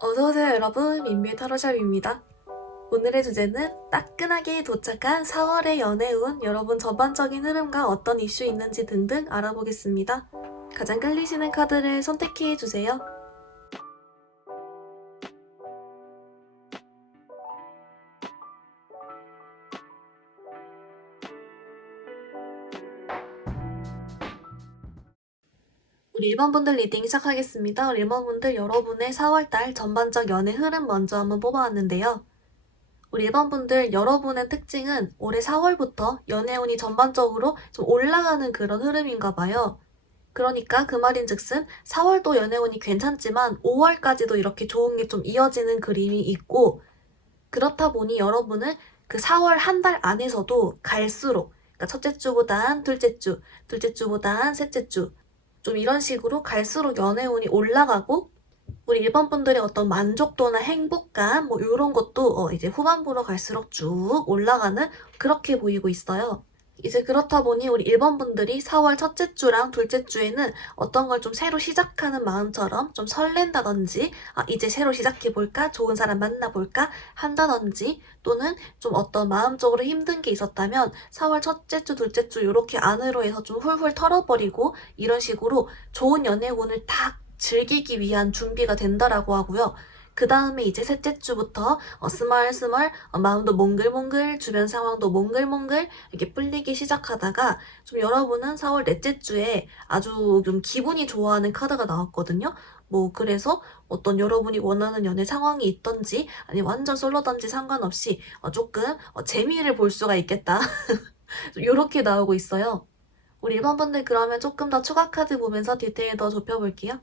어서오세요 여러분, 민미의 타로샵입니다. 오늘의 주제는 따끈하게 도착한 4월의 연애운, 여러분 전반적인 흐름과 어떤 이슈 있는지 등등 알아보겠습니다. 가장 끌리시는 카드를 선택해주세요. 우리 1번분들 리딩 시작하겠습니다. 우리 1번분들 여러분의 4월달 전반적 연애 흐름 먼저 한번 뽑아왔는데요. 우리 1번분들 여러분의 특징은 올해 4월부터 연애운이 전반적으로 좀 올라가는 그런 흐름인가 봐요. 그러니까 그 말인즉슨 4월도 연애운이 괜찮지만 5월까지도 이렇게 좋은 게 좀 이어지는 그림이 있고, 그렇다 보니 여러분은 그 4월 한 달 안에서도 갈수록, 그러니까 첫째 주보단 둘째 주, 둘째 주보단 셋째 주, 좀 이런 식으로 갈수록 연애운이 올라가고, 우리 1번 분들의 어떤 만족도나 행복감 뭐 이런 것도 이제 후반부로 갈수록 쭉 올라가는, 그렇게 보이고 있어요. 이제 그렇다 보니 우리 1번 분들이 4월 첫째 주랑 둘째 주에는 어떤 걸 좀 새로 시작하는 마음처럼 좀 설렌다든지, 이제 새로 시작해볼까? 좋은 사람 만나볼까? 한다든지, 또는 좀 어떤 마음적으로 힘든 게 있었다면 4월 첫째 주, 둘째 주 이렇게 안으로 해서 좀 훌훌 털어버리고, 이런 식으로 좋은 연애운을 딱 즐기기 위한 준비가 된다라고 하고요. 그 다음에 이제 셋째 주부터 스멀스멀 마음도 몽글몽글, 주변 상황도 몽글몽글 이렇게 풀리기 시작하다가, 좀 여러분은 4월 넷째 주에 아주 좀 기분이 좋아하는 카드가 나왔거든요. 뭐 그래서 어떤 여러분이 원하는 연애 상황이 있던지 아니면 완전 솔로던지 상관없이 조금 재미를 볼 수가 있겠다. 이렇게 나오고 있어요. 우리 1번 분들 그러면 조금 더 추가 카드 보면서 디테일 더 좁혀볼게요.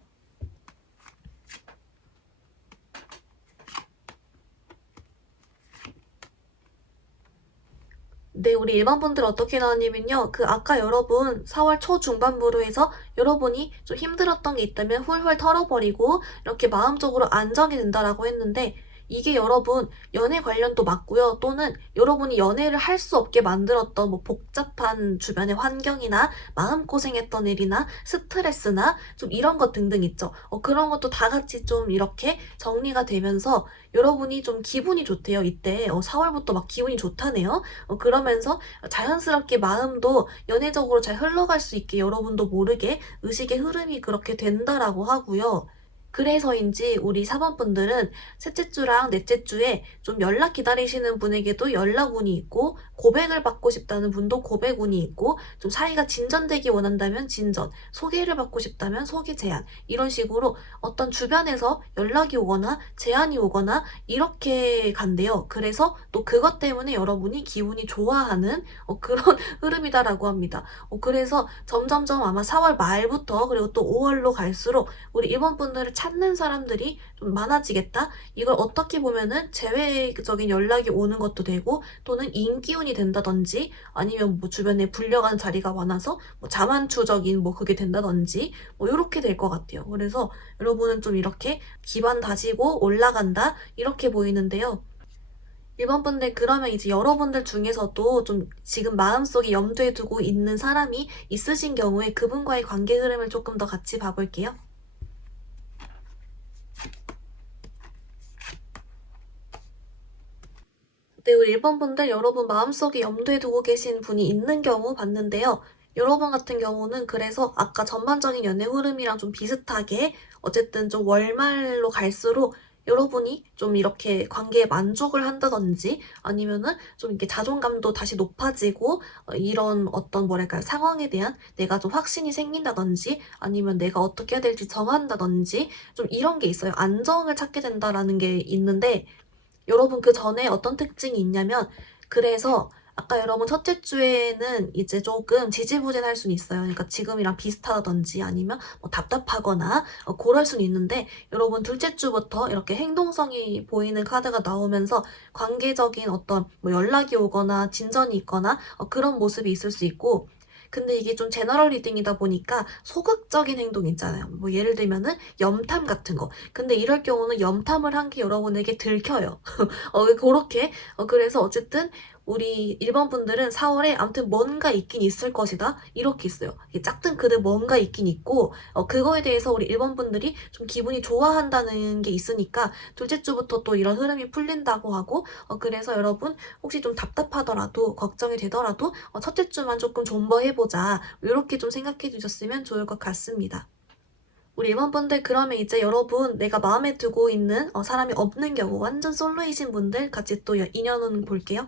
네, 우리 일반 분들 어떻게 나왔냐면요. 그 아까 여러분 4월 초 중반부로 해서 여러분이 좀 힘들었던 게 있다면 훌훌 털어버리고 이렇게 마음적으로 안정이 된다라고 했는데, 이게 여러분 연애 관련도 맞고요. 또는 여러분이 연애를 할 수 없게 만들었던 뭐 복잡한 주변의 환경이나 마음고생했던 일이나 스트레스나 좀 이런 것 등등 있죠. 그런 것도 다 같이 좀 이렇게 정리가 되면서 여러분이 좀 기분이 좋대요. 이때 4월부터 막 기분이 좋다네요. 그러면서 자연스럽게 마음도 연애적으로 잘 흘러갈 수 있게 여러분도 모르게 의식의 흐름이 그렇게 된다라고 하고요. 그래서인지 우리 4번 분들은 셋째 주랑 넷째 주에 좀 연락 기다리시는 분에게도 연락운이 있고, 고백을 받고 싶다는 분도 고백운이 있고, 좀 사이가 진전되기 원한다면 진전, 소개를 받고 싶다면 소개 제안, 이런 식으로 어떤 주변에서 연락이 오거나 제안이 오거나 이렇게 간대요. 그래서 또 그것 때문에 여러분이 기분이 좋아하는 그런 흐름이다라고 합니다. 그래서 점점점 아마 4월 말부터 그리고 또 5월로 갈수록 우리 일본 분들을 찾는 사람들이 좀 많아지겠다? 이걸 어떻게 보면은 재회적인 연락이 오는 것도 되고, 또는 인기운이 된다든지, 아니면 뭐 주변에 불려간 자리가 많아서 뭐 자만추적인 뭐 그게 된다든지, 뭐 이렇게 될 것 같아요. 그래서 여러분은 좀 이렇게 기반 다지고 올라간다, 이렇게 보이는데요. 1번 분들 그러면 이제 여러분들 중에서도 좀 지금 마음속에 염두에 두고 있는 사람이 있으신 경우에 그분과의 관계 흐름을 조금 더 같이 봐볼게요. 네, 우리 1번 분들 여러분 마음속에 염두에 두고 계신 분이 있는 경우 봤는데요. 여러분 같은 경우는 그래서 아까 전반적인 연애 흐름이랑 좀 비슷하게 어쨌든 좀 월말로 갈수록 여러분이 좀 이렇게 관계에 만족을 한다든지, 아니면은 좀 이렇게 자존감도 다시 높아지고 이런 어떤 뭐랄까요, 상황에 대한 내가 좀 확신이 생긴다든지, 아니면 내가 어떻게 해야 될지 정한다든지, 좀 이런 게 있어요. 안정을 찾게 된다라는 게 있는데, 여러분 그 전에 어떤 특징이 있냐면, 그래서 아까 여러분 첫째 주에는 이제 조금 지지부진할 수는 있어요. 그러니까 지금이랑 비슷하다든지 아니면 뭐 답답하거나 그럴 수는 있는데, 여러분 둘째 주부터 이렇게 행동성이 보이는 카드가 나오면서 관계적인 어떤 뭐 연락이 오거나 진전이 있거나 그런 모습이 있을 수 있고, 근데 이게 좀 제너럴 리딩이다 보니까 소극적인 행동 있잖아요. 뭐 예를 들면은 염탐 같은 거. 근데 이럴 경우는 염탐을 한 게 여러분에게 들켜요. 그렇게. 그래서 어쨌든 우리 1번 분들은 4월에 아무튼 뭔가 있긴 있을 것이다. 이렇게 있어요. 이게 짝든 크든 뭔가 있긴 있고, 그거에 대해서 우리 1번 분들이 좀 기분이 좋아한다는 게 있으니까 둘째 주부터 또 이런 흐름이 풀린다고 하고, 그래서 여러분 혹시 좀 답답하더라도 걱정이 되더라도 첫째 주만 조금 존버해보자. 이렇게 좀 생각해 주셨으면 좋을 것 같습니다. 우리 1번 분들 그러면 이제 여러분 내가 마음에 두고 있는 사람이 없는 경우 완전 솔로이신 분들 같이 또 인연운 볼게요.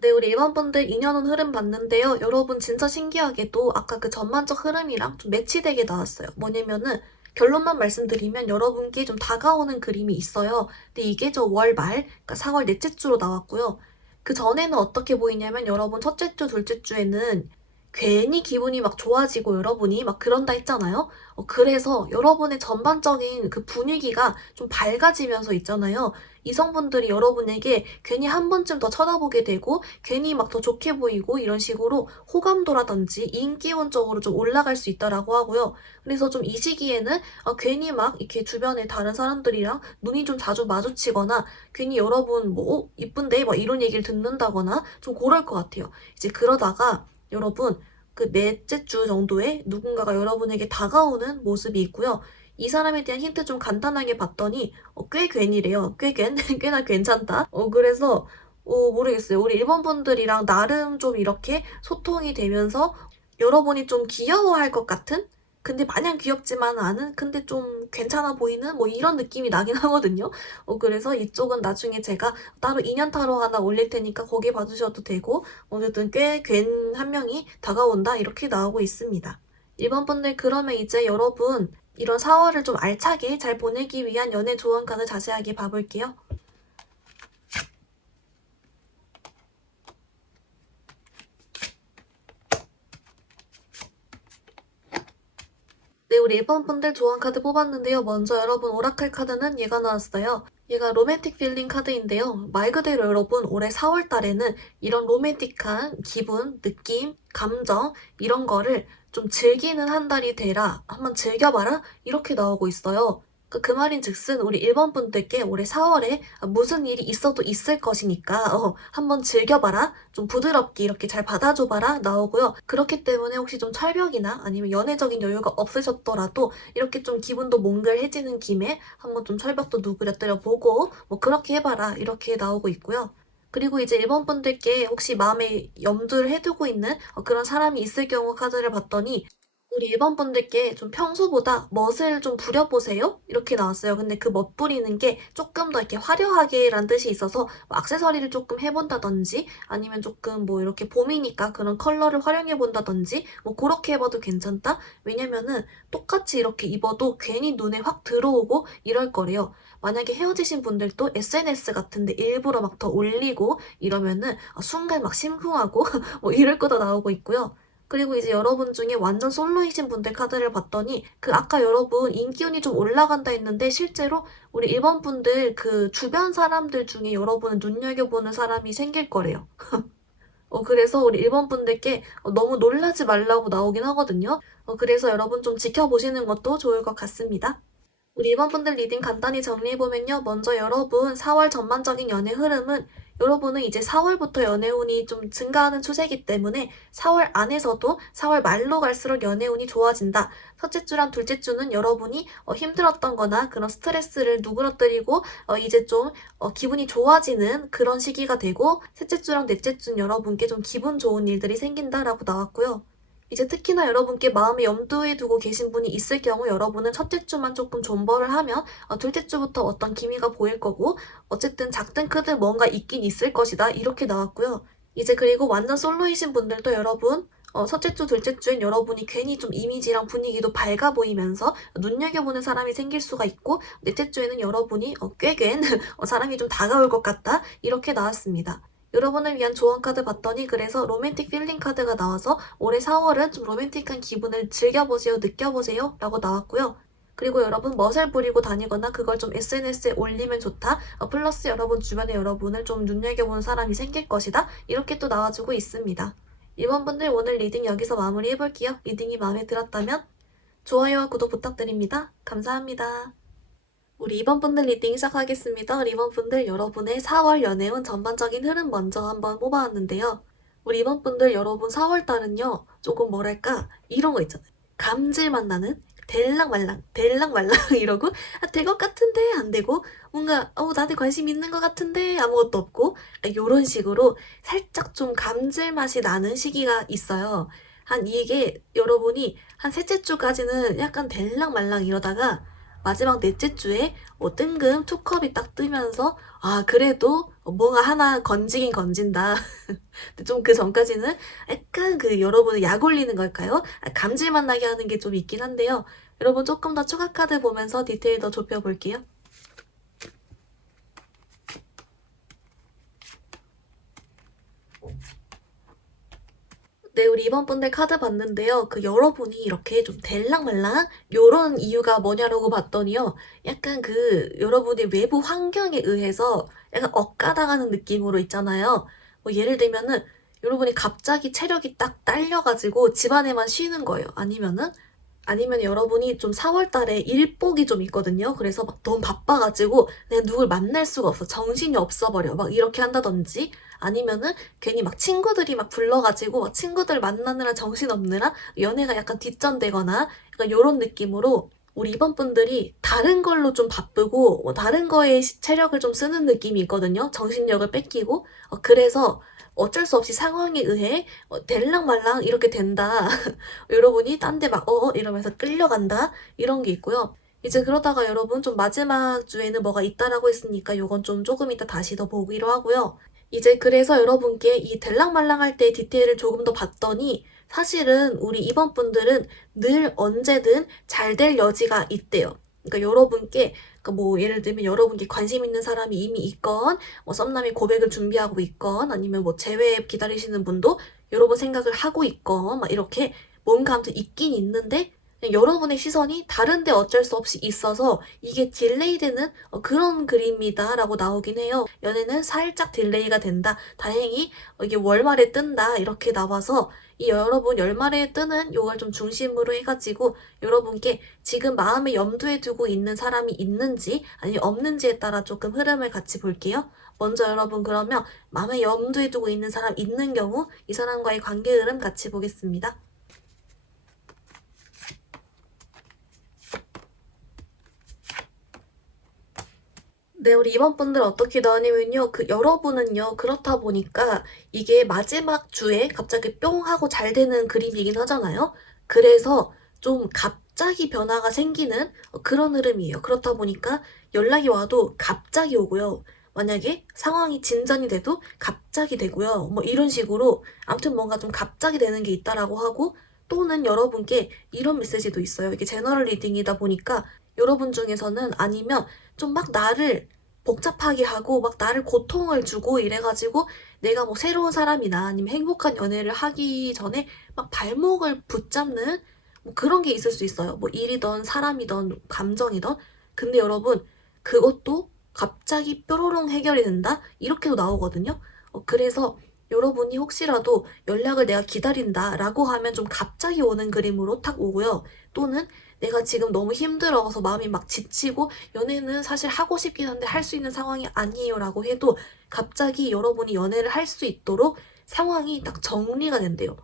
네, 우리 1번 분들 인연운 흐름 봤는데요. 여러분 진짜 신기하게도 아까 그 전반적 흐름이랑 좀 매치되게 나왔어요. 뭐냐면은 결론만 말씀드리면 여러분께 좀 다가오는 그림이 있어요. 근데 이게 저 월 말, 그러니까 4월 넷째 주로 나왔고요. 그 전에는 어떻게 보이냐면 여러분 첫째 주, 둘째 주에는 괜히 기분이 막 좋아지고 여러분이 막 그런다 했잖아요. 그래서 여러분의 전반적인 그 분위기가 좀 밝아지면서 있잖아요. 이성분들이 여러분에게 괜히 한 번쯤 더 쳐다보게 되고 괜히 막 더 좋게 보이고 이런 식으로 호감도라든지 인기운 쪽으로 좀 올라갈 수 있다라고 하고요. 그래서 좀 이 시기에는 괜히 막 이렇게 주변에 다른 사람들이랑 눈이 좀 자주 마주치거나 괜히 여러분 뭐 이쁜데 막 이런 얘기를 듣는다거나 좀 그럴 것 같아요. 이제 그러다가 여러분 그 넷째 주 정도에 누군가가 여러분에게 다가오는 모습이 있고요. 이 사람에 대한 힌트 좀 간단하게 봤더니 꽤 괜이래요. 꽤 괜? 꽤나 괜찮다. 그래서 모르겠어요. 우리 일본 분들이랑 나름 좀 이렇게 소통이 되면서 여러분이 좀 귀여워할 것 같은? 근데 마냥 귀엽지만 않은? 근데 좀 괜찮아 보이는? 뭐 이런 느낌이 나긴 하거든요. 그래서 이쪽은 나중에 제가 따로 인연 타로 하나 올릴 테니까 거기 봐주셔도 되고, 어쨌든 꽤 괜 한 명이 다가온다? 이렇게 나오고 있습니다. 1번 분들 그러면 이제 여러분 이런 4월을 좀 알차게 잘 보내기 위한 연애 조언 칸을 자세하게 봐볼게요. 네, 우리 1번 분들 조언 카드 뽑았는데요. 먼저 여러분 오라클 카드는 얘가 나왔어요. 얘가 로맨틱 필링 카드인데요. 말 그대로 여러분 올해 4월 달에는 이런 로맨틱한 기분, 느낌, 감정 이런 거를 좀 즐기는 한 달이 되라. 한번 즐겨봐라. 이렇게 나오고 있어요. 그 말인 즉슨 우리 1번 분들께 올해 4월에 무슨 일이 있어도 있을 것이니까 한번 즐겨봐라. 좀 부드럽게 이렇게 잘 받아줘봐라 나오고요. 그렇기 때문에 혹시 좀 철벽이나 아니면 연애적인 여유가 없으셨더라도 이렇게 좀 기분도 몽글해지는 김에 한번 좀 철벽도 누그러뜨려 보고 뭐 그렇게 해봐라 이렇게 나오고 있고요. 그리고 이제 1번 분들께 혹시 마음에 염두를 해두고 있는 그런 사람이 있을 경우 카드를 봤더니 우리 1번 분들께 좀 평소보다 멋을 좀 부려보세요? 이렇게 나왔어요. 근데 그 멋 부리는 게 조금 더 이렇게 화려하게 라는 뜻이 있어서 뭐 액세서리를 조금 해본다든지 아니면 조금 뭐 이렇게 봄이니까 그런 컬러를 활용해본다든지 뭐 그렇게 해봐도 괜찮다? 왜냐면은 똑같이 이렇게 입어도 괜히 눈에 확 들어오고 이럴 거래요. 만약에 헤어지신 분들도 SNS 같은데 일부러 막 더 올리고 이러면은 순간 막 심쿵하고 뭐 이럴 거다 나오고 있고요. 그리고 이제 여러분 중에 완전 솔로이신 분들 카드를 봤더니 그 아까 여러분 인기운이 좀 올라간다 했는데 실제로 우리 1번 분들 그 주변 사람들 중에 여러분은 눈여겨보는 사람이 생길 거래요. 그래서 우리 1번 분들께 너무 놀라지 말라고 나오긴 하거든요. 그래서 여러분 좀 지켜보시는 것도 좋을 것 같습니다. 우리 1번 분들 리딩 간단히 정리해보면요. 먼저 여러분 4월 전반적인 연애 흐름은 여러분은 이제 4월부터 연애운이 좀 증가하는 추세이기 때문에 4월 안에서도 4월 말로 갈수록 연애운이 좋아진다. 첫째 주랑 둘째 주는 여러분이 힘들었던 거나 그런 스트레스를 누그러뜨리고 이제 좀 기분이 좋아지는 그런 시기가 되고 셋째 주랑 넷째 주는 여러분께 좀 기분 좋은 일들이 생긴다라고 나왔고요. 이제 특히나 여러분께 마음에 염두에 두고 계신 분이 있을 경우 여러분은 첫째 주만 조금 존버를 하면 둘째 주부터 어떤 기미가 보일 거고 어쨌든 작든 크든 뭔가 있긴 있을 것이다 이렇게 나왔고요. 이제 그리고 완전 솔로이신 분들도 여러분 첫째 주, 둘째 주엔 여러분이 괜히 좀 이미지랑 분위기도 밝아 보이면서 눈여겨보는 사람이 생길 수가 있고 넷째 주에는 여러분이 꽤갠 사람이 좀 다가올 것 같다 이렇게 나왔습니다. 여러분을 위한 조언 카드 봤더니 그래서 로맨틱 필링 카드가 나와서 올해 4월은 좀 로맨틱한 기분을 즐겨보세요, 느껴보세요 라고 나왔고요. 그리고 여러분 멋을 부리고 다니거나 그걸 좀 SNS에 올리면 좋다. 플러스 여러분 주변에 여러분을 좀 눈여겨보는 사람이 생길 것이다. 이렇게 또 나와주고 있습니다. 1번 분들 오늘 리딩 여기서 마무리해볼게요. 리딩이 마음에 들었다면 좋아요와 구독 부탁드립니다. 감사합니다. 우리 2번 분들 리딩 시작하겠습니다. 우리 2번 분들 여러분의 4월 연애운 전반적인 흐름 먼저 한번 뽑아왔는데요. 우리 2번 분들 여러분 4월달은요. 조금 뭐랄까 이런 거 있잖아요. 감질맛 나는 될랑말랑 될랑말랑 이러고 될 것 같은데 안 되고 뭔가 나한테 관심 있는 것 같은데 아무것도 없고 이런 식으로 살짝 좀 감질맛이 나는 시기가 있어요. 이게 여러분이 한 셋째 주까지는 약간 될랑말랑 이러다가 마지막 넷째 주에 뜬금 투컵이 딱 뜨면서 그래도 뭔가 하나 건지긴 건진다. 근데 좀 그 전까지는 약간 여러분을 약 올리는 걸까요? 감질만 나게 하는 게 좀 있긴 한데요. 여러분 조금 더 추가 카드 보면서 디테일 더 좁혀볼게요. 네, 우리 2번 분들 카드 봤는데요. 여러분이 이렇게 좀 될랑말랑 요런 이유가 뭐냐라고 봤더니요. 약간 여러분의 외부 환경에 의해서 약간 엇가당하는 느낌으로 있잖아요. 뭐 예를 들면은 여러분이 갑자기 체력이 딱 딸려가지고 집안에만 쉬는 거예요. 아니면 여러분이 좀 4월 달에 일복이 좀 있거든요. 그래서 막 너무 바빠가지고 내가 누굴 만날 수가 없어. 정신이 없어버려. 막 이렇게 한다든지 아니면은 괜히 막 친구들이 막 불러가지고 막 친구들 만나느라 정신 없느라 연애가 약간 뒷전되거나 약간 이런 느낌으로 우리 이번 분들이 다른 걸로 좀 바쁘고 다른 거에 체력을 좀 쓰는 느낌이 있거든요. 정신력을 뺏기고 그래서 어쩔 수 없이 상황에 의해 될랑말랑 이렇게 된다. 여러분이 딴 데 막 이러면서 끌려간다. 이런 게 있고요. 이제 그러다가 여러분 좀 마지막 주에는 뭐가 있다라고 했으니까 요건 좀 조금 이따 다시 더 보기로 하고요. 이제 그래서 여러분께 이 될랑말랑할 때 디테일을 조금 더 봤더니 사실은 우리 이번 분들은 늘 언제든 잘 될 여지가 있대요. 그러니까 여러분께 뭐 예를 들면 여러분께 관심 있는 사람이 이미 있건 썸남이 고백을 준비하고 있건 아니면 뭐 재회 기다리시는 분도 여러분 생각을 하고 있건 막 이렇게 뭔가 아무튼 있긴 있는데 그냥 여러분의 시선이 다른데 어쩔 수 없이 있어서 이게 딜레이되는 그런 그림이다 라고 나오긴 해요. 연애는 살짝 딜레이가 된다. 다행히 이게 월말에 뜬다 이렇게 나와서 이 여러분 열말에 뜨는 요걸 좀 중심으로 해가지고 여러분께 지금 마음에 염두에 두고 있는 사람이 있는지 아니면 없는지에 따라 조금 흐름을 같이 볼게요. 먼저 여러분 그러면 마음에 염두에 두고 있는 사람 있는 경우 이 사람과의 관계 흐름 같이 보겠습니다. 네, 우리 이번 분들 어떻게 나왔냐면요. 여러분은요, 그렇다 보니까 이게 마지막 주에 갑자기 뿅 하고 잘 되는 그림이긴 하잖아요. 그래서 좀 갑자기 변화가 생기는 그런 흐름이에요. 그렇다 보니까 연락이 와도 갑자기 오고요. 만약에 상황이 진전이 돼도 갑자기 되고요. 뭐 이런 식으로 아무튼 뭔가 좀 갑자기 되는 게 있다라고 하고 또는 여러분께 이런 메시지도 있어요. 이게 제너럴 리딩이다 보니까 여러분 중에서는 아니면 좀 막 나를 복잡하게 하고 막 나를 고통을 주고 이래가지고 내가 뭐 새로운 사람이나 아니면 행복한 연애를 하기 전에 막 발목을 붙잡는 뭐 그런 게 있을 수 있어요. 뭐 일이든 사람이든 감정이든. 근데 여러분 그것도 갑자기 뾰로롱 해결이 된다? 이렇게도 나오거든요. 그래서 여러분이 혹시라도 연락을 내가 기다린다 라고 하면 좀 갑자기 오는 그림으로 탁 오고요. 또는 내가 지금 너무 힘들어서 마음이 막 지치고 연애는 사실 하고 싶긴 한데 할 수 있는 상황이 아니에요 라고 해도 갑자기 여러분이 연애를 할 수 있도록 상황이 딱 정리가 된대요.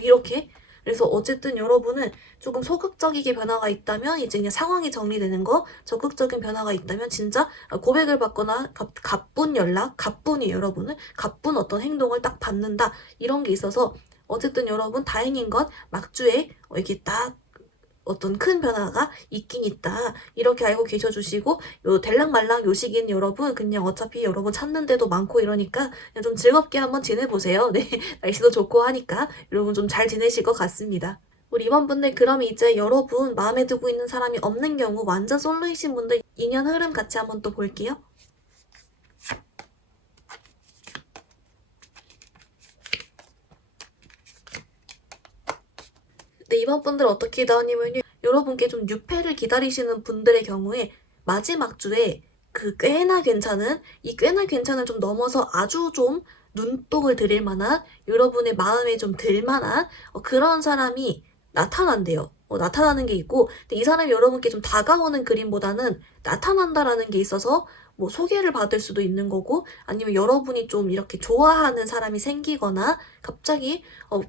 이렇게. 그래서 어쨌든 여러분은 조금 소극적이게 변화가 있다면 이제 그냥 상황이 정리되는 거, 적극적인 변화가 있다면 진짜 고백을 받거나 가쁜 연락, 가뿐이 여러분은 가쁜 어떤 행동을 딱 받는다 이런 게 있어서 어쨌든 여러분 다행인 건 막주에 이렇게 딱 어떤 큰 변화가 있긴 있다. 이렇게 알고 계셔주시고 요 될랑말랑 요 시기는 여러분 그냥 어차피 여러분 찾는 데도 많고 이러니까 그냥 좀 즐겁게 한번 지내보세요. 네, 날씨도 좋고 하니까 여러분 좀 잘 지내실 것 같습니다. 우리 이번 분들 그럼 이제 여러분 마음에 두고 있는 사람이 없는 경우 완전 솔로이신 분들 인연 흐름 같이 한번 또 볼게요. 네, 이번 분들 어떻게 나오냐면요. 여러분께 좀 유패를 기다리시는 분들의 경우에 마지막 주에 꽤나 괜찮은, 이 꽤나 괜찮은 좀 넘어서 아주 좀 눈독을 들일 만한, 여러분의 마음에 좀 들 만한 그런 사람이 나타난대요. 나타나는 게 있고, 근데 이 사람이 여러분께 좀 다가오는 그림보다는 나타난다라는 게 있어서 뭐 소개를 받을 수도 있는 거고, 아니면 여러분이 좀 이렇게 좋아하는 사람이 생기거나, 갑자기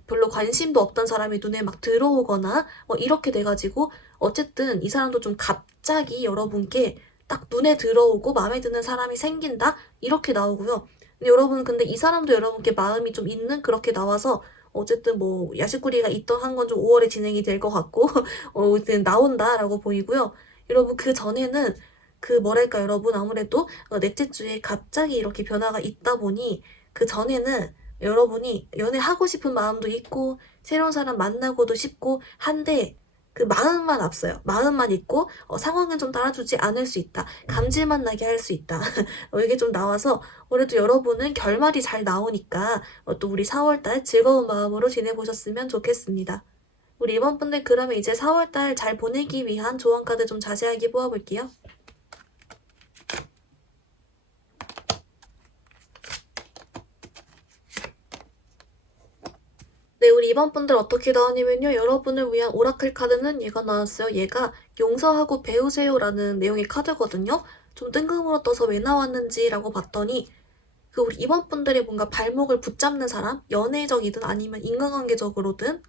별로 관심도 없던 사람이 눈에 막 들어오거나, 이렇게 돼가지고, 어쨌든 이 사람도 좀 갑자기 여러분께 딱 눈에 들어오고 마음에 드는 사람이 생긴다? 이렇게 나오고요. 근데 여러분, 근데 이 사람도 여러분께 마음이 좀 있는 그렇게 나와서, 어쨌든 뭐 야식구리가 있던 한 건 좀 5월에 진행이 될 것 같고 어쨌든 나온다라고 보이고요. 여러분 그 전에는 그 뭐랄까 여러분 아무래도 넷째 주에 갑자기 이렇게 변화가 있다 보니 그 전에는 여러분이 연애하고 싶은 마음도 있고 새로운 사람 만나고도 싶고 한데 그 마음만 앞서요. 마음만 있고 상황은 좀 따라주지 않을 수 있다. 감질만 나게 할 수 있다. 이게 좀 나와서 그래도 여러분은 결말이 잘 나오니까 또 우리 4월달 즐거운 마음으로 지내보셨으면 좋겠습니다. 우리 이번 분들 그러면 이제 4월달 잘 보내기 위한 조언 카드 좀 자세하게 뽑아볼게요. 네, 우리 이번 분들 어떻게 나왔냐면요. 여러분을 위한 오라클 카드는 얘가 나왔어요. 얘가 용서하고 배우세요라는 내용의 카드거든요. 좀 뜬금으로 떠서 왜 나왔는지라고 봤더니 그 우리 이번 분들이 뭔가 발목을 붙잡는 사람, 연애적이든 아니면 인간관계적으로든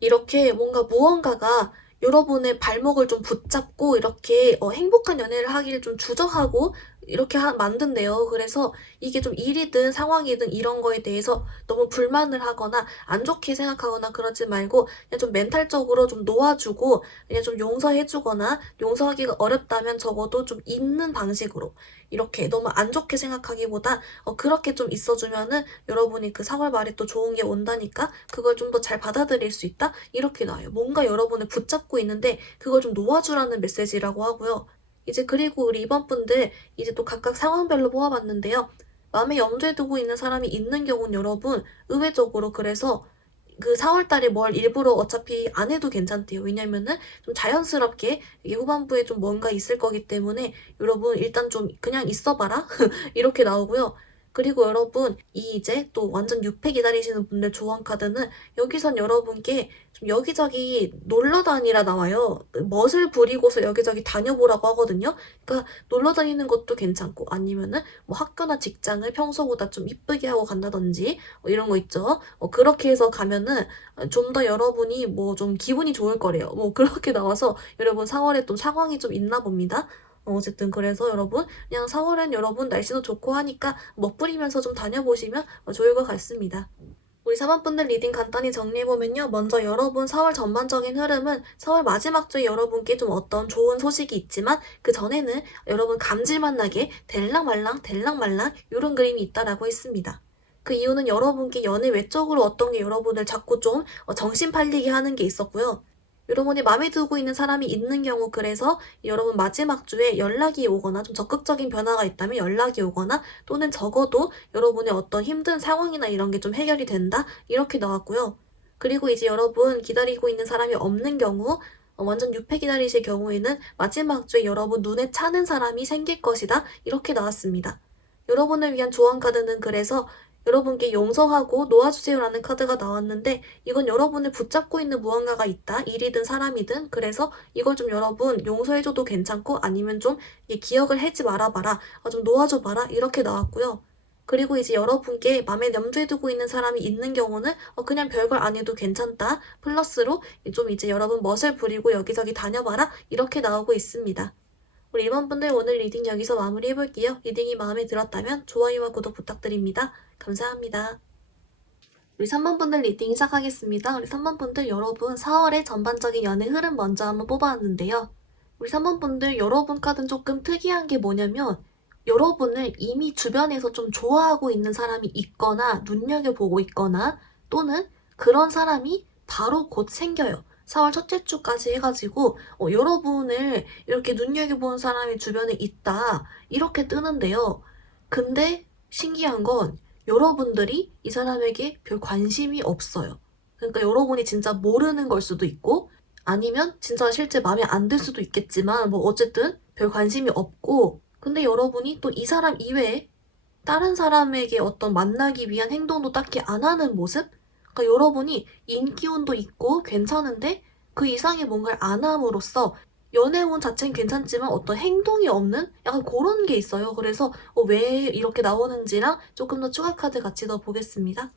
이렇게 뭔가 무언가가 여러분의 발목을 좀 붙잡고 이렇게 행복한 연애를 하기를 좀 주저하고 이렇게 만든대요. 그래서 이게 좀 일이든 상황이든 이런 거에 대해서 너무 불만을 하거나 안 좋게 생각하거나 그러지 말고 그냥 좀 멘탈적으로 좀 놓아주고 그냥 좀 용서해주거나 용서하기가 어렵다면 적어도 좀 있는 방식으로 이렇게 너무 안 좋게 생각하기보다 그렇게 좀 있어주면은 여러분이 그 4월 말에 또 좋은 게 온다니까 그걸 좀 더 잘 받아들일 수 있다? 이렇게 나와요. 뭔가 여러분을 붙잡고 있는데 그걸 좀 놓아주라는 메시지라고 하고요. 이제 그리고 우리 이번 분들 이제 또 각각 상황별로 뽑아봤는데요. 마음에 염두에 두고 있는 사람이 있는 경우는 여러분 의외적으로 그래서 그 4월달에 뭘 일부러 어차피 안 해도 괜찮대요. 왜냐면은 좀 자연스럽게 이게 후반부에 좀 뭔가 있을 거기 때문에 여러분 일단 좀 그냥 있어봐라 이렇게 나오고요. 그리고 여러분 이제 또 완전 유패 기다리시는 분들 조언 카드는 여기선 여러분께 좀 여기저기 놀러 다니라 나와요. 멋을 부리고서 여기저기 다녀보라고 하거든요. 그러니까 놀러 다니는 것도 괜찮고 아니면은 뭐 학교나 직장을 평소보다 좀 이쁘게 하고 간다든지 이런 거 있죠. 그렇게 해서 가면은 좀 더 여러분이 뭐 좀 기분이 좋을 거래요. 뭐 그렇게 나와서 여러분 4월에 또 상황이 좀 있나 봅니다. 어쨌든 그래서 여러분 그냥 4월엔 여러분 날씨도 좋고 하니까 멋부리면서 좀 다녀보시면 좋을 것 같습니다. 우리 사반분들 리딩 간단히 정리해보면요. 먼저 여러분 4월 전반적인 흐름은 4월 마지막 주에 여러분께 좀 어떤 좋은 소식이 있지만 그 전에는 여러분 감질만 나게 델랑말랑 델랑말랑 이런 그림이 있다라고 했습니다. 그 이유는 여러분께 연애 외적으로 어떤 게 여러분을 자꾸 좀 정신 팔리게 하는 게 있었고요. 여러분이 마음에 두고 있는 사람이 있는 경우 그래서 여러분 마지막 주에 연락이 오거나 좀 적극적인 변화가 있다면 연락이 오거나 또는 적어도 여러분의 어떤 힘든 상황이나 이런 게 좀 해결이 된다 이렇게 나왔고요. 그리고 이제 여러분 기다리고 있는 사람이 없는 경우 완전 유패 기다리실 경우에는 마지막 주에 여러분 눈에 차는 사람이 생길 것이다 이렇게 나왔습니다. 여러분을 위한 조언 카드는 그래서 여러분께 용서하고 놓아주세요라는 카드가 나왔는데 이건 여러분을 붙잡고 있는 무언가가 있다. 일이든 사람이든. 그래서 이걸 좀 여러분 용서해줘도 괜찮고 아니면 좀 기억을 하지 말아봐라. 좀 놓아줘봐라. 이렇게 나왔고요. 그리고 이제 여러분께 마음에 염두에 두고 있는 사람이 있는 경우는 그냥 별걸 안 해도 괜찮다. 플러스로 좀 이제 여러분 멋을 부리고 여기저기 다녀봐라. 이렇게 나오고 있습니다. 우리 1번 분들 오늘 리딩 여기서 마무리해볼게요. 리딩이 마음에 들었다면 좋아요와 구독 부탁드립니다. 감사합니다. 우리 3번 분들 리딩 시작하겠습니다. 우리 3번 분들 여러분 4월의 전반적인 연애 흐름 먼저 한번 뽑아왔는데요. 우리 3번 분들 여러분 카드는 조금 특이한 게 뭐냐면 여러분을 이미 주변에서 좀 좋아하고 있는 사람이 있거나 눈여겨보고 있거나 또는 그런 사람이 바로 곧 생겨요. 4월 첫째 주까지 해가지고 여러분을 이렇게 눈여겨보는 사람이 주변에 있다 이렇게 뜨는데요. 근데 신기한 건 여러분들이 이 사람에게 별 관심이 없어요. 그러니까 여러분이 진짜 모르는 걸 수도 있고 아니면 진짜 실제 마음에 안 들 수도 있겠지만 뭐 어쨌든 별 관심이 없고 근데 여러분이 또 이 사람 이외에 다른 사람에게 어떤 만나기 위한 행동도 딱히 안 하는 모습? 그러니까 여러분이 인기운도 있고 괜찮은데 그 이상의 뭔가를 안 함으로써 연애운 자체는 괜찮지만 어떤 행동이 없는 약간 그런 게 있어요. 그래서 왜 이렇게 나오는지랑 조금 더 추가 카드 같이 더 보겠습니다.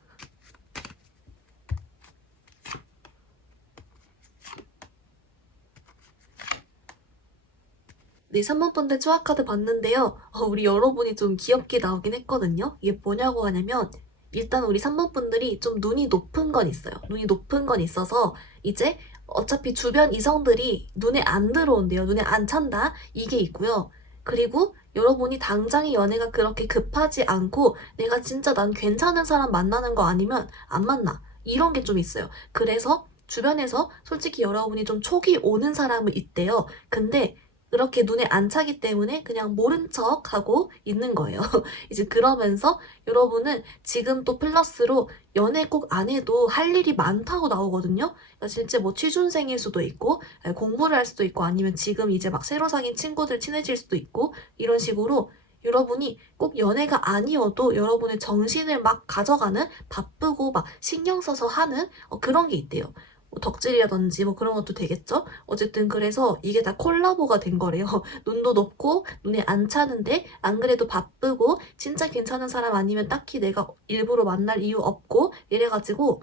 네, 3번 분들 추가 카드 봤는데요. 우리 여러분이 좀 귀엽게 나오긴 했거든요. 이게 뭐냐고 하냐면 일단 우리 3번 분들이 좀 눈이 높은 건 있어요. 눈이 높은 건 있어서 이제 어차피 주변 이성들이 눈에 안 들어온대요. 눈에 안 찬다. 이게 있고요. 그리고 여러분이 당장의 연애가 그렇게 급하지 않고 내가 진짜 난 괜찮은 사람 만나는 거 아니면 안 만나. 이런 게 좀 있어요. 그래서 주변에서 솔직히 여러분이 좀 촉이 오는 사람은 있대요. 근데 그렇게 눈에 안 차기 때문에 그냥 모른 척 하고 있는 거예요. 이제 그러면서 여러분은 지금 또 플러스로 연애 꼭 안 해도 할 일이 많다고 나오거든요. 그러니까 진짜 뭐 취준생일 수도 있고 공부를 할 수도 있고 아니면 지금 이제 막 새로 사귄 친구들 친해질 수도 있고 이런 식으로 여러분이 꼭 연애가 아니어도 여러분의 정신을 막 가져가는 바쁘고 막 신경 써서 하는 그런 게 있대요. 뭐 덕질이라든지 뭐 그런 것도 되겠죠? 어쨌든 그래서 이게 다 콜라보가 된 거래요. 눈도 높고 눈에 안 차는데 안 그래도 바쁘고 진짜 괜찮은 사람 아니면 딱히 내가 일부러 만날 이유 없고 이래가지고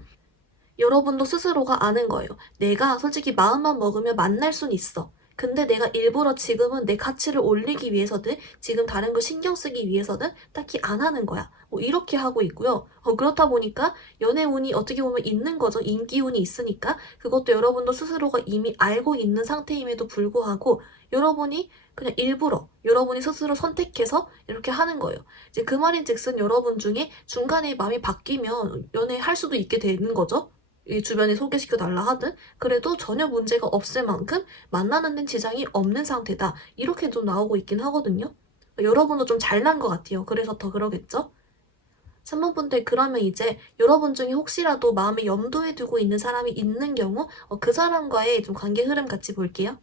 여러분도 스스로가 아는 거예요. 내가 솔직히 마음만 먹으면 만날 순 있어. 근데 내가 일부러 지금은 내 가치를 올리기 위해서든 지금 다른 거 신경 쓰기 위해서든 딱히 안 하는 거야. 뭐 이렇게 하고 있고요. 그렇다 보니까 연애운이 어떻게 보면 있는 거죠. 인기운이 있으니까. 그것도 여러분도 스스로가 이미 알고 있는 상태임에도 불구하고 여러분이 그냥 일부러 여러분이 스스로 선택해서 이렇게 하는 거예요. 이제 그 말인즉슨 여러분 중에 중간에 마음이 바뀌면 연애할 수도 있게 되는 거죠. 이 주변에 소개시켜달라 하든 그래도 전혀 문제가 없을 만큼 만나는 데는 지장이 없는 상태다. 이렇게 좀 나오고 있긴 하거든요. 여러분도 좀 잘난 것 같아요. 그래서 더 그러겠죠? 3번 분들 그러면 이제 여러분 중에 혹시라도 마음에 염두에 두고 있는 사람이 있는 경우 그 사람과의 좀 관계 흐름 같이 볼게요.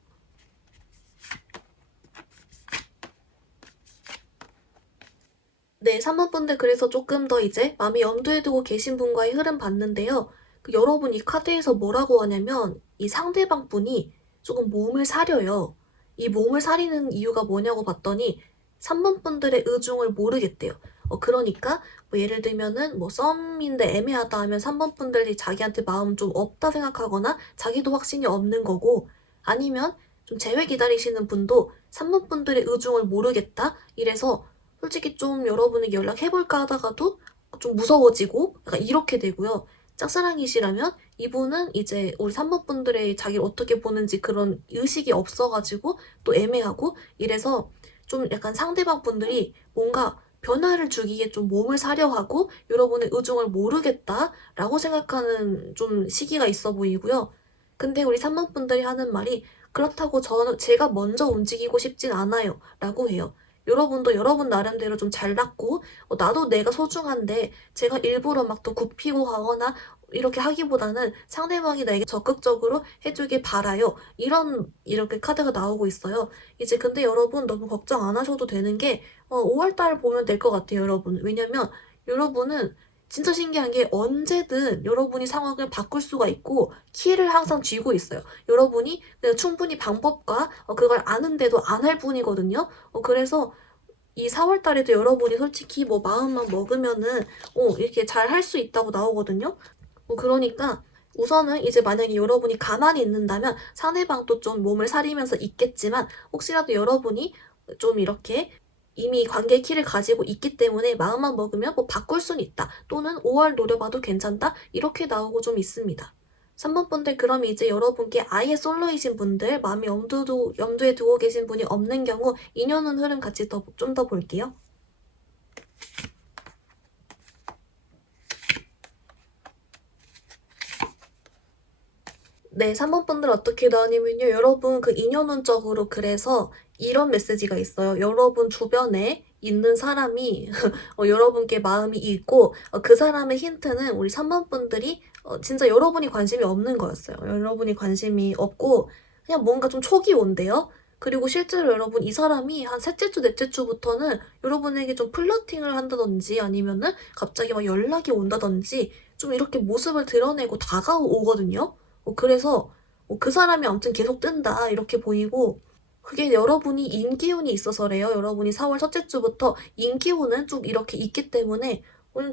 네, 3번 분들 그래서 조금 더 이제 마음에 염두에 두고 계신 분과의 흐름 봤는데요. 여러분 이 카드에서 뭐라고 하냐면 이 상대방 분이 조금 몸을 사려요. 이 몸을 사리는 이유가 뭐냐고 봤더니 3번 분들의 의중을 모르겠대요. 그러니까 뭐 예를 들면은 뭐 썸인데 애매하다 하면 3번 분들이 자기한테 마음 좀 없다 생각하거나 자기도 확신이 없는 거고 아니면 좀 재회 기다리시는 분도 3번 분들의 의중을 모르겠다 이래서 솔직히 좀 여러분에게 연락해볼까 하다가도 좀 무서워지고 약간 이렇게 되고요. 짝사랑이시라면 이분은 이제 우리 3번 분들의 자기를 어떻게 보는지 그런 의식이 없어가지고 또 애매하고 이래서 좀 약간 상대방 분들이 뭔가 변화를 주기에 좀 몸을 사려 하고 여러분의 의중을 모르겠다라고 생각하는 좀 시기가 있어 보이고요. 근데 우리 3번 분들이 하는 말이 그렇다고 제가 먼저 움직이고 싶진 않아요 라고 해요. 여러분도 여러분 나름대로 좀 잘났고 나도 내가 소중한데 제가 일부러 막 더 굽히고 가거나 이렇게 하기보다는 상대방이 나에게 적극적으로 해주길 바라요. 이렇게 카드가 나오고 있어요. 이제 근데 여러분 너무 걱정 안 하셔도 되는 게 5월달 보면 될 것 같아요, 여러분. 왜냐면 여러분은 진짜 신기한 게 언제든 여러분이 상황을 바꿀 수가 있고 키를 항상 쥐고 있어요. 여러분이 충분히 방법과 그걸 아는데도 안 할 뿐이거든요. 그래서 이 4월 달에도 여러분이 솔직히 뭐 마음만 먹으면은 이렇게 잘 할 수 있다고 나오거든요. 그러니까 우선은 이제 만약에 여러분이 가만히 있는다면 상대방도 좀 몸을 사리면서 있겠지만 혹시라도 여러분이 좀 이렇게 이미 관계 키를 가지고 있기 때문에 마음만 먹으면 뭐 바꿀 수는 있다. 또는 5월 노려봐도 괜찮다. 이렇게 나오고 좀 있습니다. 3번 분들 그럼 이제 여러분께 아예 솔로이신 분들 마음에 염두에 두고 계신 분이 없는 경우 인연운 흐름 같이 좀 더 볼게요. 네, 3번 분들 어떻게 나오냐면요. 여러분 그 인연운적으로 그래서 이런 메시지가 있어요. 여러분 주변에 있는 사람이 여러분께 마음이 있고 그 사람의 힌트는 우리 3번 분들이 진짜 여러분이 관심이 없는 거였어요. 여러분이 관심이 없고 그냥 뭔가 좀 촉이 온대요. 그리고 실제로 여러분 이 사람이 한 셋째 주, 넷째 주부터는 여러분에게 좀 플러팅을 한다든지 아니면은 갑자기 막 연락이 온다든지 좀 이렇게 모습을 드러내고 다가오거든요. 그래서 그 사람이 아무튼 계속 뜬다 이렇게 보이고 그게 여러분이 인기운이 있어서래요. 여러분이 4월 첫째 주부터 인기운은 쭉 이렇게 있기 때문에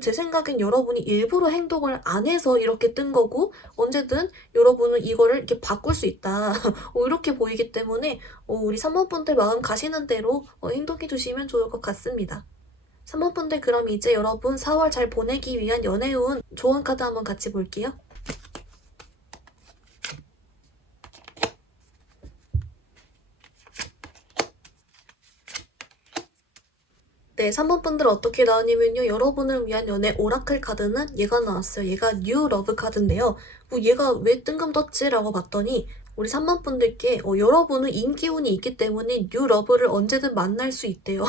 제 생각엔 여러분이 일부러 행동을 안 해서 이렇게 뜬 거고 언제든 여러분은 이거를 이렇게 바꿀 수 있다. 이렇게 보이기 때문에 우리 3번분들 마음 가시는 대로 행동해 주시면 좋을 것 같습니다. 3번분들 그럼 이제 여러분 4월 잘 보내기 위한 연애운 조언 카드 한번 같이 볼게요. 네, 3번분들 어떻게 나왔냐면요. 여러분을 위한 연애 오라클 카드는 얘가 나왔어요. 얘가 뉴 러브 카드인데요. 얘가 왜 뜬금떴지? 라고 봤더니 우리 3번분들께 여러분은 인기운이 있기 때문에 뉴 러브를 언제든 만날 수 있대요.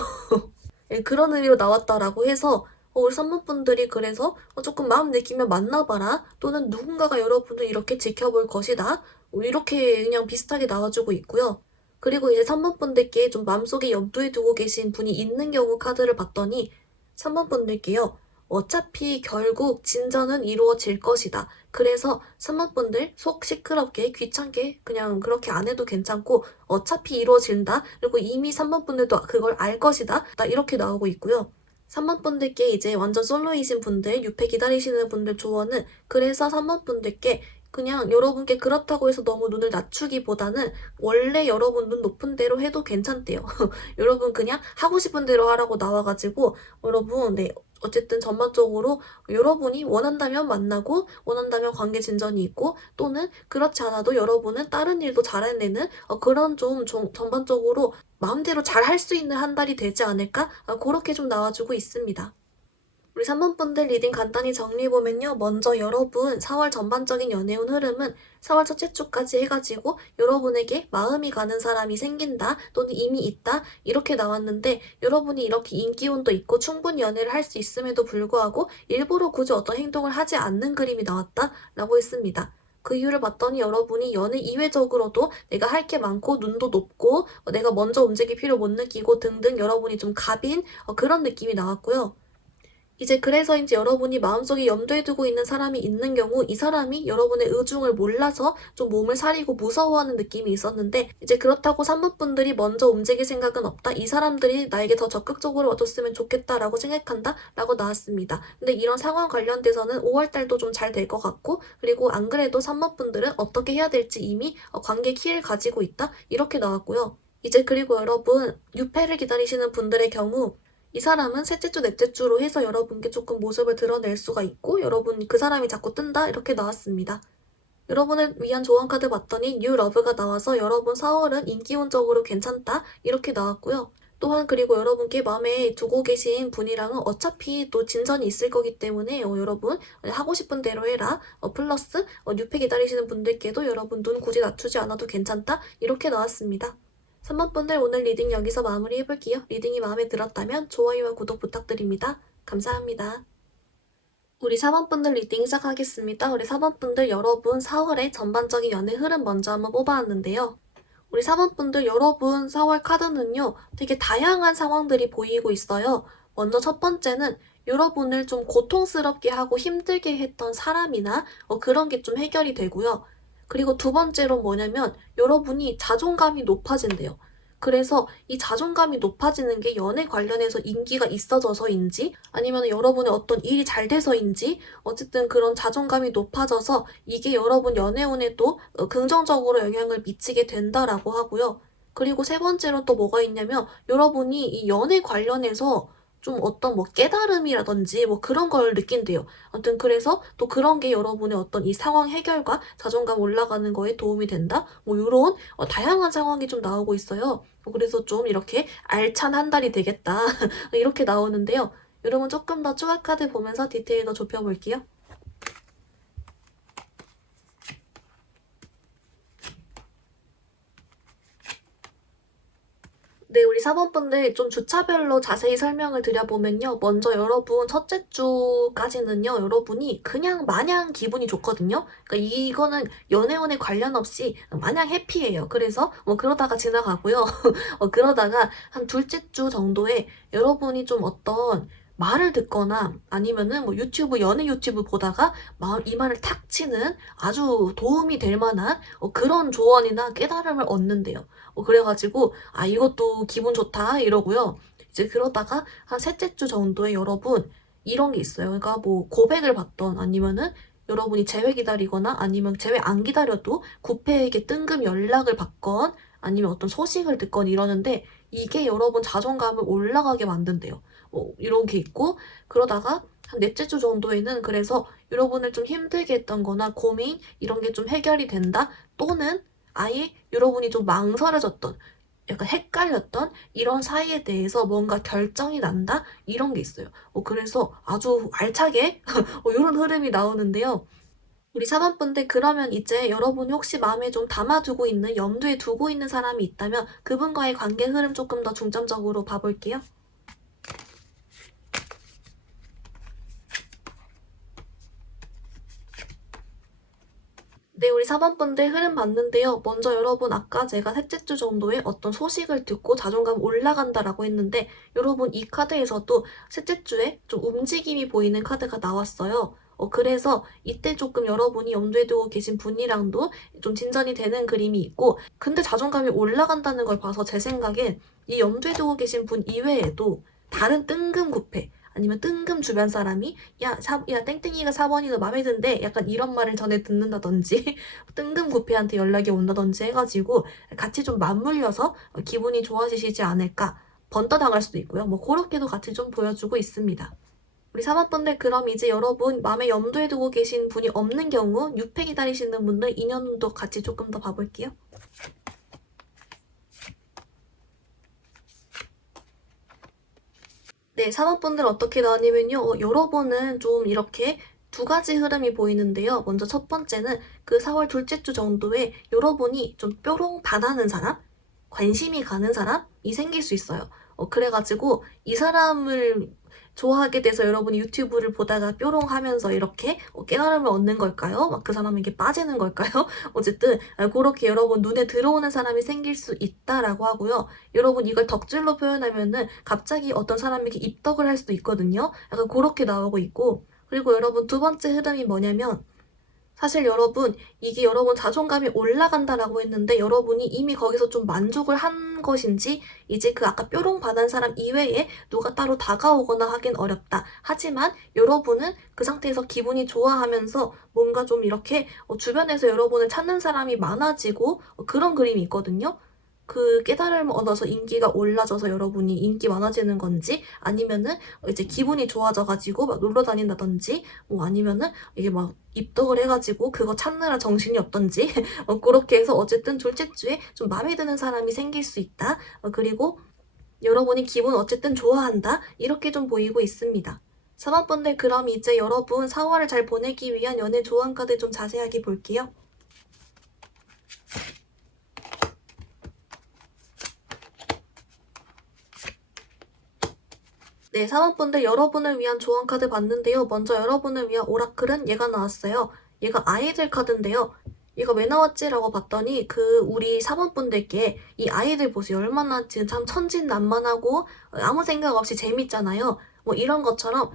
예, 그런 의미로 나왔다라고 해서 우리 3번분들이 그래서 조금 마음 느끼면 만나봐라 또는 누군가가 여러분을 이렇게 지켜볼 것이다 이렇게 그냥 비슷하게 나와주고 있고요. 그리고 이제 3번분들께 좀 마음속에 염두에 두고 계신 분이 있는 경우 카드를 봤더니 3번분들께요. 어차피 결국 진전은 이루어질 것이다. 그래서 3번분들 속 시끄럽게 귀찮게 그냥 그렇게 안 해도 괜찮고 어차피 이루어진다. 그리고 이미 3번분들도 그걸 알 것이다. 이렇게 나오고 있고요. 3번분들께 이제 완전 솔로이신 분들, 6회 기다리시는 분들 조언은 그래서 3번분들께 그냥 여러분께 그렇다고 해서 너무 눈을 낮추기보다는 원래 여러분 눈 높은 대로 해도 괜찮대요. 여러분 그냥 하고 싶은 대로 하라고 나와가지고 여러분 네 어쨌든 전반적으로 여러분이 원한다면 만나고 원한다면 관계 진전이 있고 또는 그렇지 않아도 여러분은 다른 일도 잘 해내는 그런 좀 전반적으로 마음대로 잘 할 수 있는 한 달이 되지 않을까? 그렇게 좀 나와주고 있습니다. 우리 3번분들 리딩 간단히 정리해보면요. 먼저 여러분 4월 전반적인 연애운 흐름은 4월 첫째 주까지 해가지고 여러분에게 마음이 가는 사람이 생긴다 또는 이미 있다 이렇게 나왔는데 여러분이 이렇게 인기운도 있고 충분히 연애를 할 수 있음에도 불구하고 일부러 굳이 어떤 행동을 하지 않는 그림이 나왔다 라고 했습니다. 그 이유를 봤더니 여러분이 연애 이외적으로도 내가 할 게 많고 눈도 높고 내가 먼저 움직일 필요 못 느끼고 등등 여러분이 좀 갑인 그런 느낌이 나왔고요. 이제 그래서인지 여러분이 마음속에 염두에 두고 있는 사람이 있는 경우 이 사람이 여러분의 의중을 몰라서 좀 몸을 사리고 무서워하는 느낌이 있었는데 이제 그렇다고 3번분들이 먼저 움직일 생각은 없다. 이 사람들이 나에게 더 적극적으로 와줬으면 좋겠다라고 생각한다 라고 나왔습니다. 근데 이런 상황 관련돼서는 5월달도 좀 잘 될 것 같고 그리고 안 그래도 3번분들은 어떻게 해야 될지 이미 관계 키를 가지고 있다 이렇게 나왔고요. 이제 그리고 여러분 6회를 기다리시는 분들의 경우 이 사람은 셋째 주, 넷째 주로 해서 여러분께 조금 모습을 드러낼 수가 있고 여러분 그 사람이 자꾸 뜬다 이렇게 나왔습니다. 여러분을 위한 조언 카드 봤더니 뉴 러브가 나와서 여러분 4월은 인기운적으로 괜찮다 이렇게 나왔고요. 또한 그리고 여러분께 마음에 두고 계신 분이랑은 어차피 또 진전이 있을 거기 때문에 여러분 하고 싶은 대로 해라. 플러스 6회 기다리시는 분들께도 여러분 눈 굳이 낮추지 않아도 괜찮다 이렇게 나왔습니다. 3번분들 오늘 리딩 여기서 마무리해볼게요. 리딩이 마음에 들었다면 좋아요와 구독 부탁드립니다. 감사합니다. 우리 4번분들 리딩 시작하겠습니다. 우리 4번분들 여러분 4월의 전반적인 연애 흐름 먼저 한번 뽑아왔는데요. 우리 4번분들 여러분 4월 카드는요. 되게 다양한 상황들이 보이고 있어요. 먼저 첫 번째는 여러분을 좀 고통스럽게 하고 힘들게 했던 사람이나 그런 게 좀 해결이 되고요. 그리고 두 번째로 뭐냐면 여러분이 자존감이 높아진대요. 그래서 이 자존감이 높아지는 게 연애 관련해서 인기가 있어져서인지 아니면 여러분의 어떤 일이 잘 돼서인지 어쨌든 그런 자존감이 높아져서 이게 여러분 연애운에도 긍정적으로 영향을 미치게 된다라고 하고요. 그리고 세 번째로 또 뭐가 있냐면 여러분이 이 연애 관련해서 좀 어떤 깨달음이라든지 그런 걸 느낀대요. 아무튼 그래서 또 그런 게 여러분의 어떤 이 상황 해결과 자존감 올라가는 거에 도움이 된다? 요런 다양한 상황이 좀 나오고 있어요. 그래서 좀 이렇게 알찬 한 달이 되겠다. 이렇게 나오는데요. 여러분 조금 더 추가 카드 보면서 디테일 더 좁혀볼게요. 네, 우리 4번분들 좀 주차별로 자세히 설명을 드려보면요. 먼저 여러분 첫째 주까지는요. 여러분이 그냥 마냥 기분이 좋거든요. 그러니까 이거는 연애운에 관련 없이 마냥 해피해요. 그래서 그러다가 지나가고요. 그러다가 한 둘째 주 정도에 여러분이 좀 어떤 말을 듣거나 아니면은 뭐 유튜브, 연애 유튜브 보다가 이마를 탁 치는 아주 도움이 될 만한 그런 조언이나 깨달음을 얻는데요. 그래가지고 이것도 기분 좋다 이러고요. 이제 그러다가 한 셋째 주 정도에 여러분 이런 게 있어요. 그러니까 뭐 고백을 받던 아니면은 여러분이 재회 기다리거나 아니면 재회 안 기다려도 구패에게 뜬금 연락을 받건 아니면 어떤 소식을 듣건 이러는데 이게 여러분 자존감을 올라가게 만든대요. 이런 게 있고 그러다가 한 넷째 주 정도에는 그래서 여러분을 좀 힘들게 했던 거나 고민 이런 게 좀 해결이 된다 또는 아예 여러분이 좀 망설여졌던 약간 헷갈렸던 이런 사이에 대해서 뭔가 결정이 난다 이런 게 있어요. 그래서 아주 알차게 이런 흐름이 나오는데요. 우리 사단분들 그러면 이제 여러분이 혹시 마음에 좀 담아두고 있는 염두에 두고 있는 사람이 있다면 그분과의 관계 흐름 조금 더 중점적으로 봐볼게요. 네, 우리 사번분들 흐름 봤는데요. 먼저 여러분 아까 제가 셋째 주 정도에 어떤 소식을 듣고 자존감 올라간다라고 했는데 여러분 이 카드에서도 셋째 주에 좀 움직임이 보이는 카드가 나왔어요. 그래서 이때 조금 여러분이 염두에 두고 계신 분이랑도 좀 진전이 되는 그림이 있고 근데 자존감이 올라간다는 걸 봐서 제 생각엔 이 염두에 두고 계신 분 이외에도 다른 뜬금구패 아니면 뜬금 주변 사람이 야 땡땡이가 4번이 너 마음에 든대 약간 이런 말을 전해 듣는다든지 뜬금구피한테 연락이 온다든지 해가지고 같이 좀 맞물려서 기분이 좋아지시지 않을까 번떠 당할 수도 있고요. 뭐 그렇게도 같이 좀 보여주고 있습니다. 우리 사모분들 그럼 이제 여러분 마음에 염두에 두고 계신 분이 없는 경우 6패 기다리시는 분들 인연도 같이 조금 더 봐볼게요. 네, 사모분들 어떻게 나뉘면요. 여러분은 좀 이렇게 두 가지 흐름이 보이는데요. 먼저 첫 번째는 그 4월 둘째 주 정도에 여러분이 좀 뾰롱 반하는 사람, 관심이 가는 사람이 생길 수 있어요. 그래가지고 이 사람을 좋아하게 돼서 여러분이 유튜브를 보다가 뾰롱 하면서 이렇게 깨달음을 얻는 걸까요? 막 그 사람에게 빠지는 걸까요? 어쨌든 그렇게 여러분 눈에 들어오는 사람이 생길 수 있다라고 하고요. 여러분 이걸 덕질로 표현하면은 갑자기 어떤 사람에게 입덕을 할 수도 있거든요. 약간 그렇게 나오고 있고 그리고 여러분 두 번째 흐름이 뭐냐면 사실 여러분 이게 여러분 자존감이 올라간다라고 했는데 여러분이 이미 거기서 좀 만족을 한 것인지 이제 그 아까 뾰롱 반한 사람 이외에 누가 따로 다가오거나 하긴 어렵다. 하지만 여러분은 그 상태에서 기분이 좋아하면서 뭔가 좀 이렇게 주변에서 여러분을 찾는 사람이 많아지고 그런 그림이 있거든요. 그 깨달음을 얻어서 인기가 올라져서 여러분이 인기 많아지는 건지 아니면은 이제 기분이 좋아져가지고 막 놀러 다닌다든지 뭐 아니면은 이게 막 입덕을 해가지고 그거 찾느라 정신이 없던지 그렇게 해서 어쨌든 둘째 주에 좀 마음에 드는 사람이 생길 수 있다. 그리고 여러분이 기분 어쨌든 좋아한다. 이렇게 좀 보이고 있습니다. 사번분들 그럼 이제 여러분 4월을 잘 보내기 위한 연애 조언 카드 좀 자세하게 볼게요. 네, 사모분들 여러분을 위한 조언 카드 봤는데요. 먼저 여러분을 위한 오라클은 얘가 나왔어요. 얘가 아이들 카드인데요. 얘가 왜 나왔지라고 봤더니 우리 사모분들께 이 아이들 보세요. 얼마나 지금 참 천진난만하고 아무 생각 없이 재밌잖아요. 뭐 이런 것처럼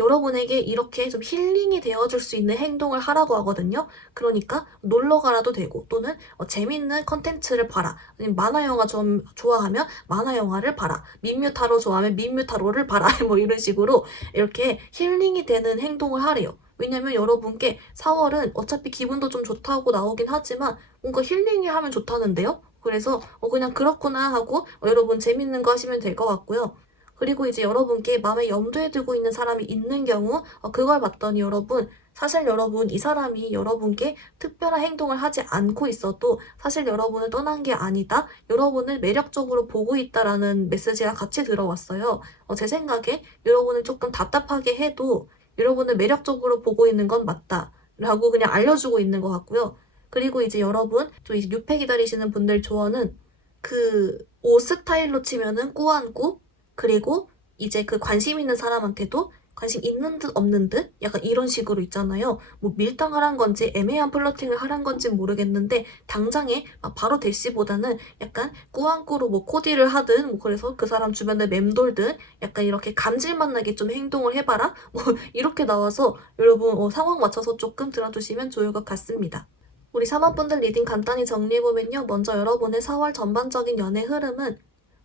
여러분에게 이렇게 좀 힐링이 되어줄 수 있는 행동을 하라고 하거든요. 그러니까 놀러 가라도 되고 또는 재밌는 컨텐츠를 봐라. 아니면 만화 영화 좀 좋아하면 만화 영화를 봐라. 민뮤 타로 좋아하면 민뮤 타로를 봐라. 뭐 이런 식으로 이렇게 힐링이 되는 행동을 하래요. 왜냐면 여러분께 4월은 어차피 기분도 좀 좋다고 나오긴 하지만 뭔가 힐링이 하면 좋다는데요. 그래서 그냥 그렇구나 하고 여러분 재밌는 거 하시면 될 것 같고요. 그리고 이제 여러분께 마음에 염두에 두고 있는 사람이 있는 경우 그걸 봤더니 여러분 사실 여러분 이 사람이 여러분께 특별한 행동을 하지 않고 있어도 사실 여러분을 떠난 게 아니다. 여러분을 매력적으로 보고 있다라는 메시지가 같이 들어왔어요. 제 생각에 여러분을 조금 답답하게 해도 여러분을 매력적으로 보고 있는 건 맞다. 라고 그냥 알려주고 있는 것 같고요. 그리고 이제 여러분 또 이제 6패 기다리시는 분들 조언은 그 옷 스타일로 치면은 꾸안꾸 그리고 이제 그 관심 있는 사람한테도 관심 있는 듯 없는 듯 약간 이런 식으로 있잖아요. 뭐 밀당을 한 건지 애매한 플러팅을 하란 건지 모르겠는데 당장에 바로 대시보다는 약간 꾸안꾸로 뭐 코디를 하든 뭐 그래서 그 사람 주변에 맴돌든 약간 이렇게 감질맛 나게 좀 행동을 해봐라 뭐 이렇게 나와서 여러분 상황 맞춰서 조금 들어주시면 좋을 것 같습니다. 우리 사모분들 리딩 간단히 정리해보면요. 먼저 여러분의 4월 전반적인 연애 흐름은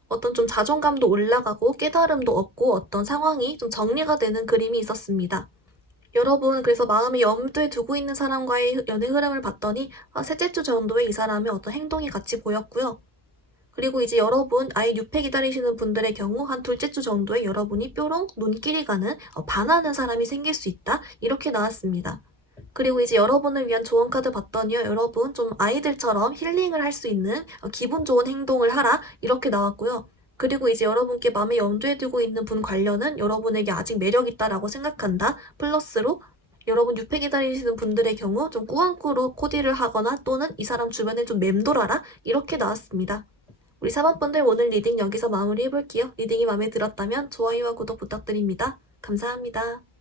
어떤 좀 자존감도 올라가고 깨달음도 얻고 어떤 상황이 좀 정리가 되는 그림이 있었습니다. 여러분 그래서 마음에 염두에 두고 있는 사람과의 연애 흐름을 봤더니 셋째 주 정도에 이 사람의 어떤 행동이 같이 보였고요. 그리고 이제 여러분 아예 6회 기다리시는 분들의 경우 한 둘째 주 정도에 여러분이 뾰롱 눈길이 가는 반하는 사람이 생길 수 있다 이렇게 나왔습니다. 그리고 이제 여러분을 위한 조언 카드 봤더니요. 여러분 좀 아이들처럼 힐링을 할 수 있는 기분 좋은 행동을 하라 이렇게 나왔고요. 그리고 이제 여러분께 마음에 염두에 두고 있는 분 관련은 여러분에게 아직 매력 있다라고 생각한다. 플러스로 여러분 6회 기다리시는 분들의 경우 좀 꾸안꾸로 코디를 하거나 또는 이 사람 주변에 좀 맴돌아라 이렇게 나왔습니다. 우리 사모분들 오늘 리딩 여기서 마무리 해볼게요. 리딩이 마음에 들었다면 좋아요와 구독 부탁드립니다. 감사합니다.